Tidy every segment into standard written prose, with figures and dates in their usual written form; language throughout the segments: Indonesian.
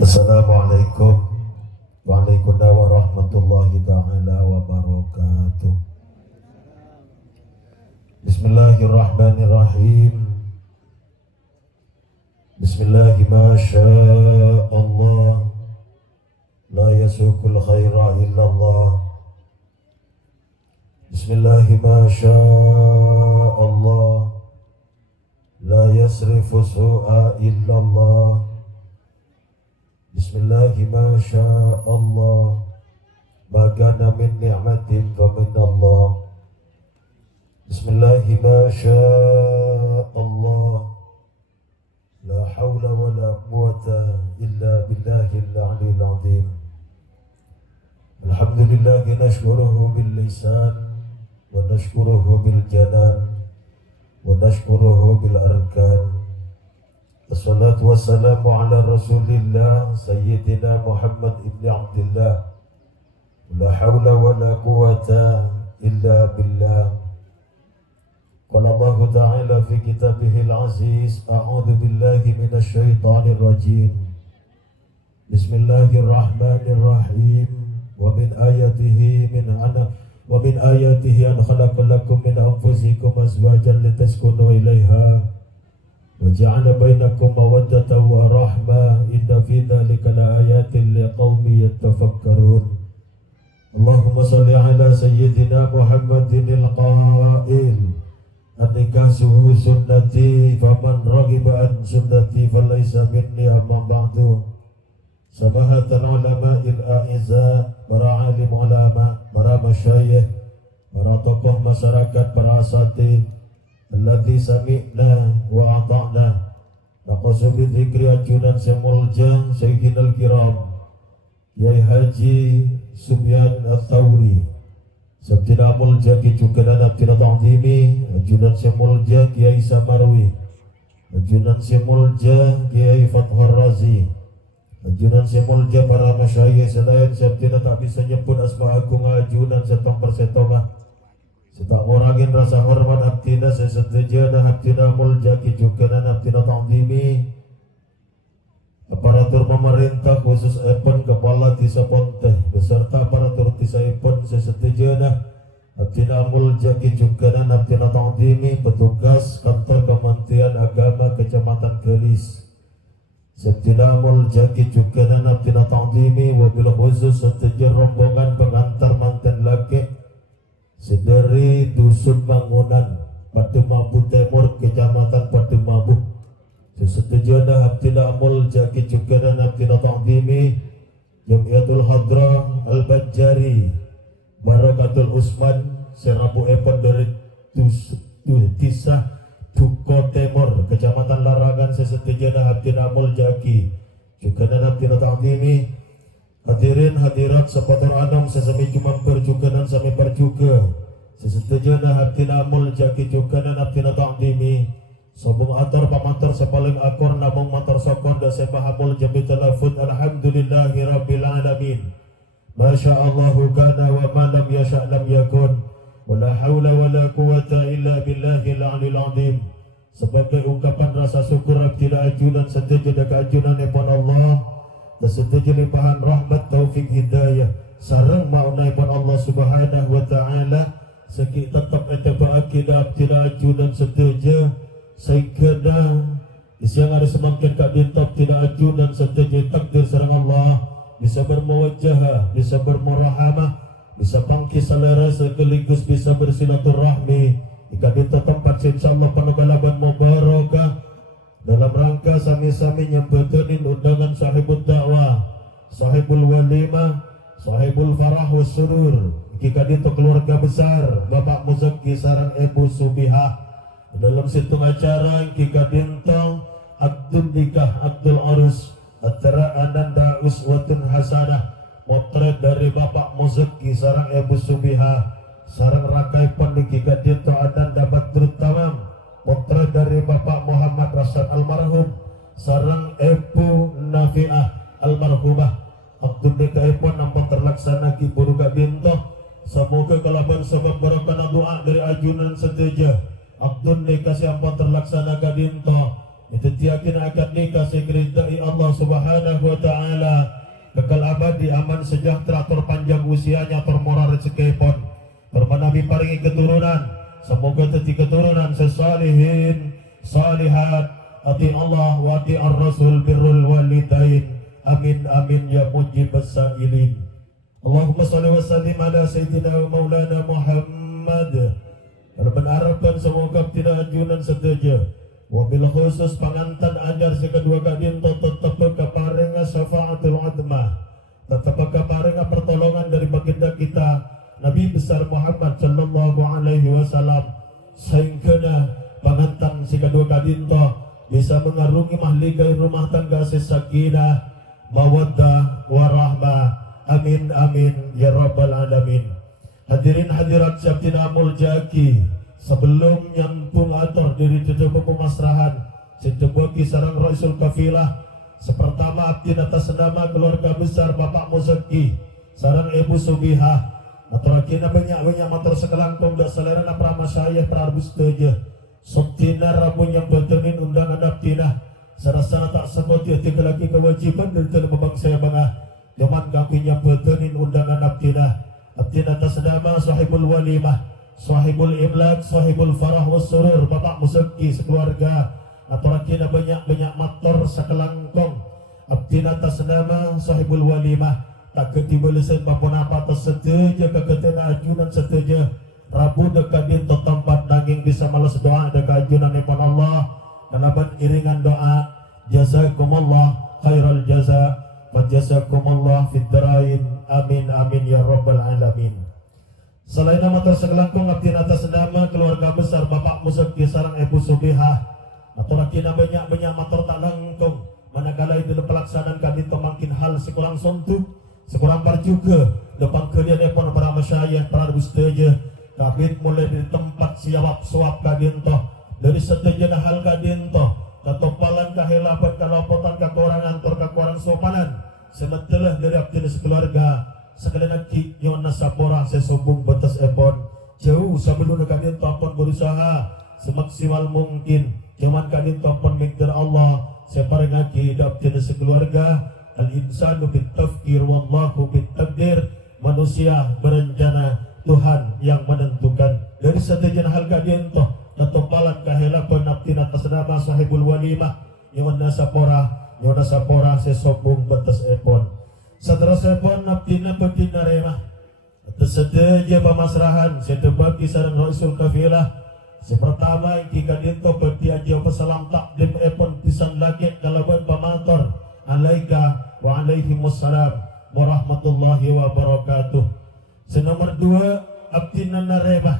Assalamualaikum warahmatullahi ta'ala wabarakatuh. Bismillahirrahmanirrahim. Bismillahi ma sya'allah, la yasukul khaira illallah. Bismillahi ma sya'allah, la yasrifu su'a illallah. Bismillahi ma sya'allah, ma kana min ni'matin fa min Allah. Bismillahi ma sya'allah, la hawla wa la quwwata illa billahil aliyyil azim. Alhamdulillahi nashkuruhu bil lisan wa nashkuruhu bil janan wa nashkuruhu bil arkan. Assalatu wassalamu ala rasulillah Sayyidina Muhammad ibn Abdullah. La hawla wa la quwwata illa billah. Qala Allah ta'ala fi kitabihil aziz, a'udhu billahi minasy syaithanir rajim. Bismillahirrahmanirrahim. Wa min ayatihi an khalaqa lakum min anfusikum azwajan litaskunu ilaiha وَجَعَلَ بَيْنَكُمْ مَوَدَّةً وَرَحْمَةً إِنَّ فِي ذَلِكَ لَآيَاتٍ لِقَوْمٍ يَتَّفَكَّرُونَ اللهم صل على سيدنا محمد القائل النكاح سنتي فمن رغب عن سنتي فليس مني أما بعد. سماحة العلماء الأعزاء, para alim ulama, para masyayikh, para tokoh masyarakat, para asatidz, alladzi sami'na wa ata'na, naqasu bidzikri ajunan semulja sayyidinal kiram Kiai Haji Sufyan Ats-Tsauri, sabdina mulja ki cukana nabdina ta'zimi, ajunan semulja Kiai Samarwi, ajunan semulja Kiai Fathur Razi, ajunan semulja para masyayikh selain sabdina tak bisa nyebut asma agung ajunan setong persetongah. Tak ngurangin rasa hormat abdina sesetejana abdina muljaki jukana abdina ta'zimi, aparatur pemerintah khusus Epon Kepala Desa Ponteh beserta aparatur Desa Epon sesetejana abdina muljaki jukana abdina ta'zimi, petugas kantor Kementerian Agama Kecamatan Gelis abdina muljaki jukana abdina ta'zimi, wabil khusus setejar rombongan pengantar manten laki sedari dusun bangunan Pademabu Timur, Kecamatan Pademabu, sesetujana abdina muljaki jukana abdina ta'zimi, Jamiatul Hadrah Al-Banjari Barakatul Usman Serabu Epon dari Tisah Duko Timur, Kecamatan Larangan, sesetujana abdina muljaki jukana abdina ta'zimi. Hadirin hadirat sepatur anam sesami cuma perjuganan sami perjuga sesetujana abdina muljaki jukana abdina ta'zimi, sobung ator pamator sepaling akor namung mator sokor da sepahamul jami talafud alhamdulillahi rabbil alamin. Masya Allahu kana wa ma lam yasha' lam yakun, wa la hawla wa la quwwata illa billahil aliyyil azim. Sebagai ungkapan rasa syukur abdina ajunan setuju daga ajunan epon Allah, tersetuju limpahan rahmat taufik hidayah sarang ma'unaipun Allah subhanahu wa ta'ala, seki tetap eteba'aki abdina ajunan setuju saikana isiang ada semakin kak dintap tidak ajunan setuju takdir sarang Allah bisa bermuwajahah, bisa bermurahamah, bisa pangki selera sekaligus bisa bersilaturahmi jika dinta tempat insyaallah penuh galaban mubarakah dalam rangka sami-sami nyampetenin undangan sahibul dakwah, sahibul walimah, sahibul farah was surur, jika dinta keluarga besar Bapak Muzaki sarang Ibu Subihah dalam situng acara jika dinta akdul nikah, akdul arus antara ananda uswatun hasanah, potret dari Bapak Muzaki sarang Ibu Subihah sarang rakai pandiki dinta ananda badrut tamam, potret dari Bapak Muhammad Rasad almarhum sarang Ibu Nafi'ah almarhumah. Akdul nikah pun nampak terlaksana ki buruka bintoh. Semoga kalaban sebab berkana doa dari ajunan seteja. Akdul nikah siapa terlaksana ka bintoh. itu tiakin akan dikasih keridai Allah Subhanahu wa taala, kekal abadi, aman sejahtera, terpanjang usianya, termurah rezeki pun, Nabi paringi keturunan, semoga teti keturunan sesalihin salihat, ati Allah wa ati ar-rasul birrul walidain, amin amin ya mujibas sa'ilin. Allahumma salli wa sallim ala sayyidina maulana Muhammad. Harapan harapkan semoga tidak ajunan setuju. Wabil khusus pangantan ajar si kedua kadin tetap keparinga syafaatul admah, tetap keparinga pertolongan dari baginda kita Nabi besar Muhammad sallallahu alaihi wasallam, sehingga pangantan si kedua kadin bisa mengarungi mahligai rumah tangga sesakinah mawaddah warahmah, amin amin ya rabbal alamin. Hadirin hadirat Syabtina Muljaki, sebelum nyampung atur diri tutup pemasrahan setebuki sarang Raisul Kafilah, sepertama abdi atas nama keluarga besar Bapak Muzaki sarang Ibu Subihah, atau kina banyak matur sekelangkong dak selera na pramasyayah prarbus teje subtina rabu yang betenin undangan abdina sarasana tak sebut ya tiga lagi kewajiban dari dalam bangsa bangah jaman kaki yang betenin undangan abdina atas nama sahibul walimah, sahibul imlak, sahibul farah was surur, Bapak Muzaki sekeluarga, atau kina banyak matur sekelangkong abdi atas nama sahibul walimah, tak ketibalesan papun apa tersetuju keketena ajunan setuju rabu dekadin tempat daging bisa malas doa dekat ajunan ipan Allah kanaban iringan doa jazakumullah khairal jaza Majazakumullah fid darain, amin amin ya rabbal alamin. Selain nama tersekelangkung abdi atas nama keluarga besar Bapak Muzaki sarang Ibu Subihah, atau rakina banyak matur tak langkung manakala itu pelaksanaan kami makin hal sekurang sontuk sekurang parjuga depan kalian pun para masyayikh para bustaja kami mulai dari tempat siap suap kadin dari setajana hal kadin ketopalan kahelapan kalopotan kakurangan kakurang sopanan semetelah dari abdi sekeluarga sekalian lagi nyona sapora sesobung batas epon jauh sebelum kadin pun berusaha semaksimal mungkin cuman kadin pun mikir Allah separeng lagi abdi sekeluarga al-insanu bitafkir wallahu bitakdir, manusia berencana Tuhan yang menentukan dari setajana hal kadin ketopalan kahelapan abdi atas nama sahibul walimah nyona sapora sesobung batas epon setelah sepon abdina betina remah tersedia pemasrahan setebaki sarang Raisul Kafilah sepertama iki kadinto beti aja pesalam takdim epon pisan lagi kalaban pamator alaika wa alaihimussalam warahmatullahi wabarakatuh. Senomor 2 abdina naremah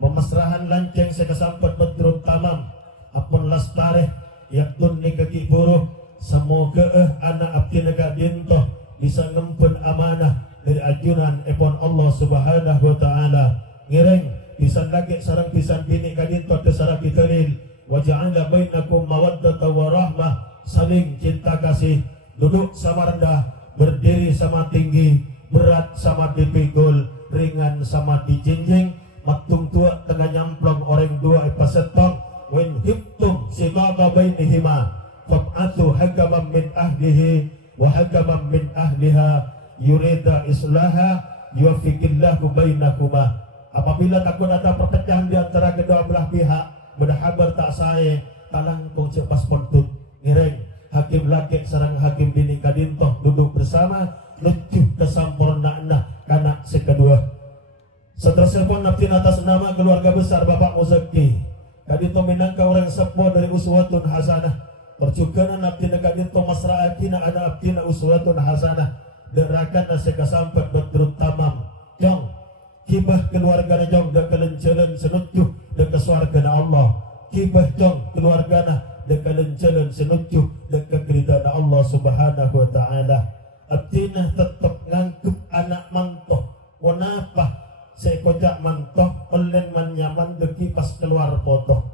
pemasrahan lanceng sekasampat bedrut tamam apun lastareh yaktun ni kaki buruh semoga anak abdi kadinto bisa ngempen amanah dari ajunan epon Allah Subhanahu wa taala ngireng pisan lagi sarang pisan bini kadinto desara kitalil wa ja'ala bainakum mawaddata wa rahmah, saling cinta kasih, duduk sama rendah, berdiri sama tinggi, berat sama dipikul, ringan sama dijinjing, matung tua tengah nyamplong orang dua ipasetong wen hibtum simaga bainihima fab'atu hakaman min ahlihi wa hakaman min ahliha yurida islaha yuwafiqillahu bainakuma. Apabila takut ada perpecahan di antara kedua belah pihak berhabar tak saya talang kong cepas pontut ngireng hakim laki sarang hakim bini kadintoh duduk bersama lucu kesampurnaan kanak sekedua. Setelah sepon naftin atas nama keluarga besar Bapak Muzaki kadintoh minangka orang sepo dari uswatun hasanah perjuganan naftin kadintoh masra'atina ana abdina uswatun hasanah derakan nasika sampat bedrut tamam jong kibah keluarga jong dan kelencalan senutuh dan kesuarga Allah kibah jong keluarga dan kelencalan senutuh dan kekeridaan Allah Subhanahu wa ta'ala. Abdina tetap ngangkup anak mantoh wanapa sekojak mantoh olen man nyaman deki pas keluar foto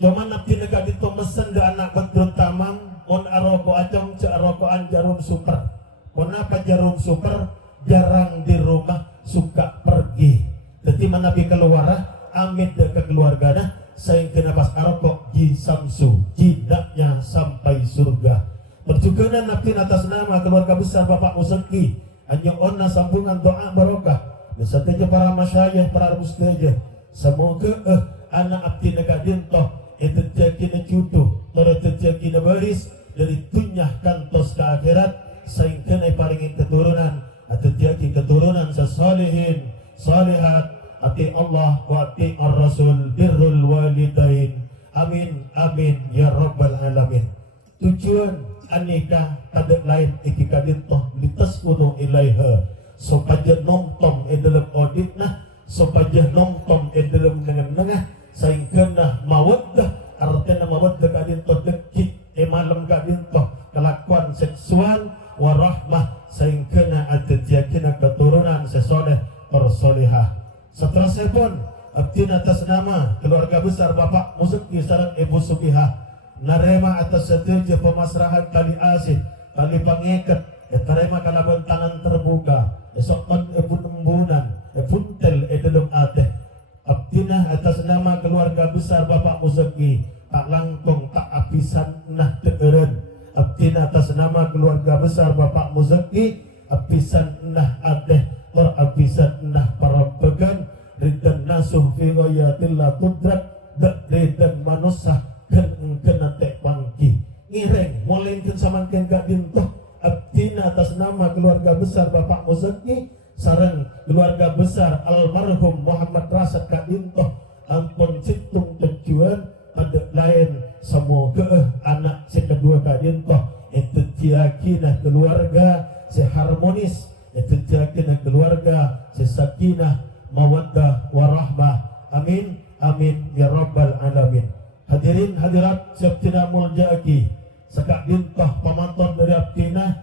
cuman abdina kadito mesen da anak bedrut tamam mon aroko acong ce arokoan jarum super wanapa jarum super jarang di rumah suka pergi. Jadi Nabi keluar amit ke keluarga sehingga pas arokok ji samsu jinaknya sampai surga. Berjuganan naftin atas nama keluarga besar Bapak Museki anyo onna sambungan doa barokah beserta para masyayikh para mustaja. Semoga anak abdi negara dintoh itu jadi cutu terus jadi baris dari dunia kantos ke akhirat sehingga paringin keturunan atau jadi keturunan sesalihin salihat ati Allah wa ati ar-rasul birrul walidain amin amin ya rabbal alamin. Tujuan aneka tadak lain ikika dintoh litas kuno ilaiha supaya nonton dalam auditna supaya nonton dalam nengah-nengah sehingga nah mawaddah artinya mawaddah kadintoh dekit malam kadintoh kelakuan seksual warahmah sehingga nah ada jakina keturunan sesoleh tersolihah. Setelah saya pun abdi atas nama keluarga besar Bapak Museki sareng Ibu Subihah narema atas setuju pemasrahan tali asih tali pangikat terima kalaban tangan terbuka esokkan embunan puntel dalam ateh abdina atas nama keluarga besar Bapak Museki tak langkung tak apisan nah teeren abdina atas nama keluarga besar Bapak Museki apisan nah ateh terapisan nah para pegan ridan nasuh fi ghayatillah tudrak dan manusia kena tek pangki ngireng molengkeun samangkeun ka dintoh abdina atas nama keluarga besar Bapak Museki sareng keluarga besar almarhum Muhammad Rasad ka dintoh ampun citung tujuan pada lain semoga anak si kedua ka dintoh itu yakinah keluarga si harmonis itu yakinah keluarga si sakinah mawaddah warahmah amin amin ya rabbal alamin. Hadirin hadirat Abdina Muljaki sekak dintah pamantun dari Abdina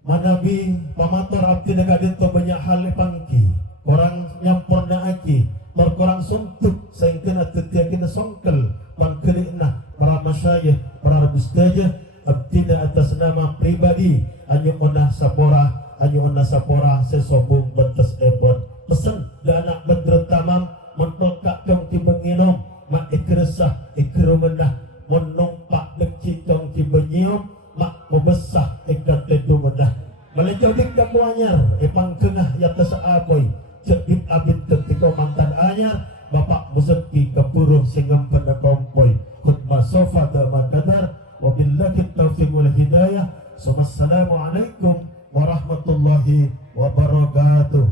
manabi pamator Abdina kadintoh banyak hal pangki orang nyampurna aki berkurang suntuk sehingga tetiakin songkel pangkelina para masyayikh para mustaja Abdina atas nama pribadi anyo onah sapora sesobung bentas ebon pesan dan anak bedret tamam mentokak dong tibenginom mak ikresah ikrumenah menumpak dekcik dong tibenyium mak membesah ikat tedu menah melecau dikta muanyar pangkengah yata saapoy cekit abin ketika mantan anyar Bapak Museki kepuruh singem pada kompoy khutbah sofa dama kadar wabillahi taufiq wal hidayah. Wassalamualaikum warahmatullahi wabarakatuh.